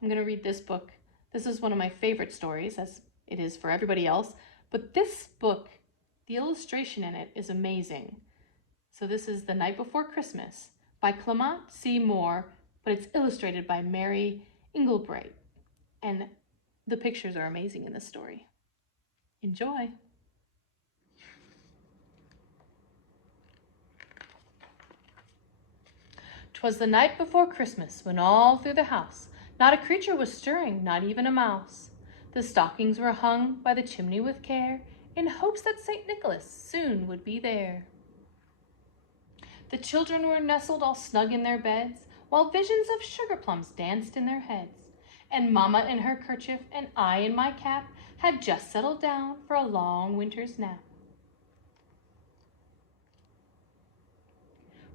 I'm going to read this book. This is one of my favorite stories, as it is for everybody else. But this book, the illustration in it is amazing. So this is The Night Before Christmas by Clement Moore, but it's illustrated by Mary Inglebright. And the pictures are amazing in this story. Enjoy. 'Twas the night before Christmas, when all through the house not a creature was stirring, not even a mouse. The stockings were hung by the chimney with care, in hopes that St. Nicholas soon would be there. The children were nestled all snug in their beds, while visions of sugar plums danced in their heads. And Mamma in her kerchief and I in my cap had just settled down for a long winter's nap.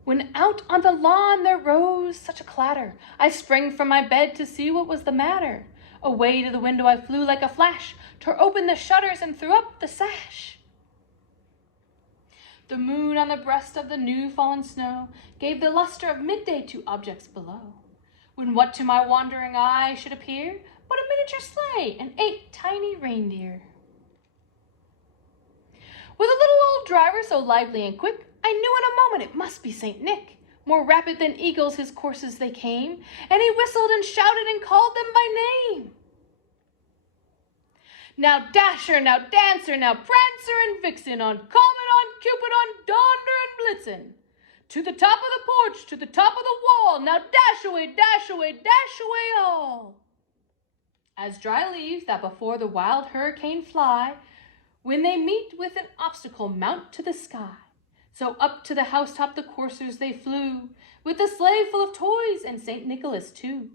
When out on the lawn there rose such a clatter, I sprang from my bed to see what was the matter. Away to the window I flew like a flash, tore open the shutters and threw up the sash. The moon on the breast of the new-fallen snow gave the luster of midday to objects below, when what to my wandering eye should appear but a miniature sleigh and 8 tiny reindeer. With a little old driver so lively and quick, I knew in a moment it must be St. Nick. More rapid than eagles his courses they came, and he whistled and shouted and called them by name. Now Dasher, now Dancer, now Prancer and Vixen, on Comet, on Cupid, on Donder and Blitzen. To the top of the porch, to the top of the wall, now dash away, dash away, dash away all. As dry leaves that before the wild hurricane fly, when they meet with an obstacle mount to the sky. So up to the housetop the coursers they flew, with the sleigh full of toys and St. Nicholas too.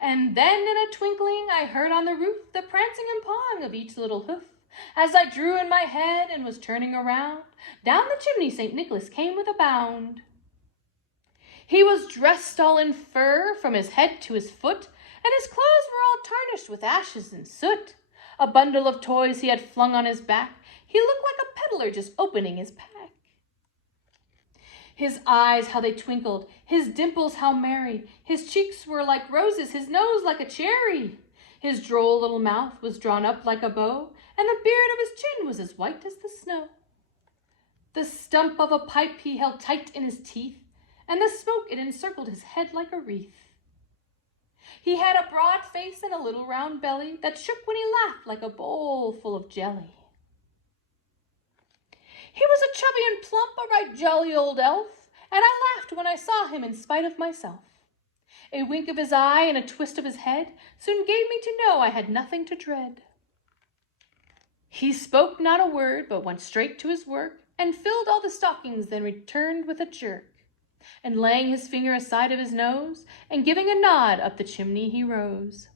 And then in a twinkling I heard on the roof the prancing and pawing of each little hoof. As I drew in my head and was turning around, down the chimney St. Nicholas came with a bound. He was dressed all in fur from his head to his foot, and his clothes were all tarnished with ashes and soot. A bundle of toys he had flung on his back. He looked like a peddler just opening his pack. His eyes, how they twinkled, his dimples, how merry. His cheeks were like roses, his nose like a cherry. His droll little mouth was drawn up like a bow, and the beard of his chin was as white as the snow. The stump of a pipe he held tight in his teeth, and the smoke it encircled his head like a wreath. He had a broad face and a little round belly that shook when he laughed like a bowl full of jelly. He was a chubby and plump, a right jolly old elf, and I laughed when I saw him in spite of myself. A wink of his eye and a twist of his head soon gave me to know I had nothing to dread. He spoke not a word, but went straight to his work, and filled all the stockings, then returned with a jerk. And laying his finger aside of his nose, and giving a nod, up the chimney he rose.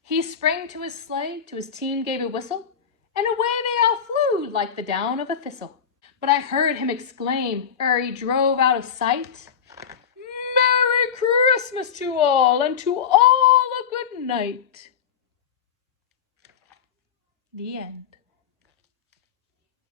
He sprang to his sleigh, to his team gave a whistle, and away they all flew like the down of a thistle. But I heard him exclaim, ere he drove out of sight, "Merry Christmas to all, and to all a good night." The end.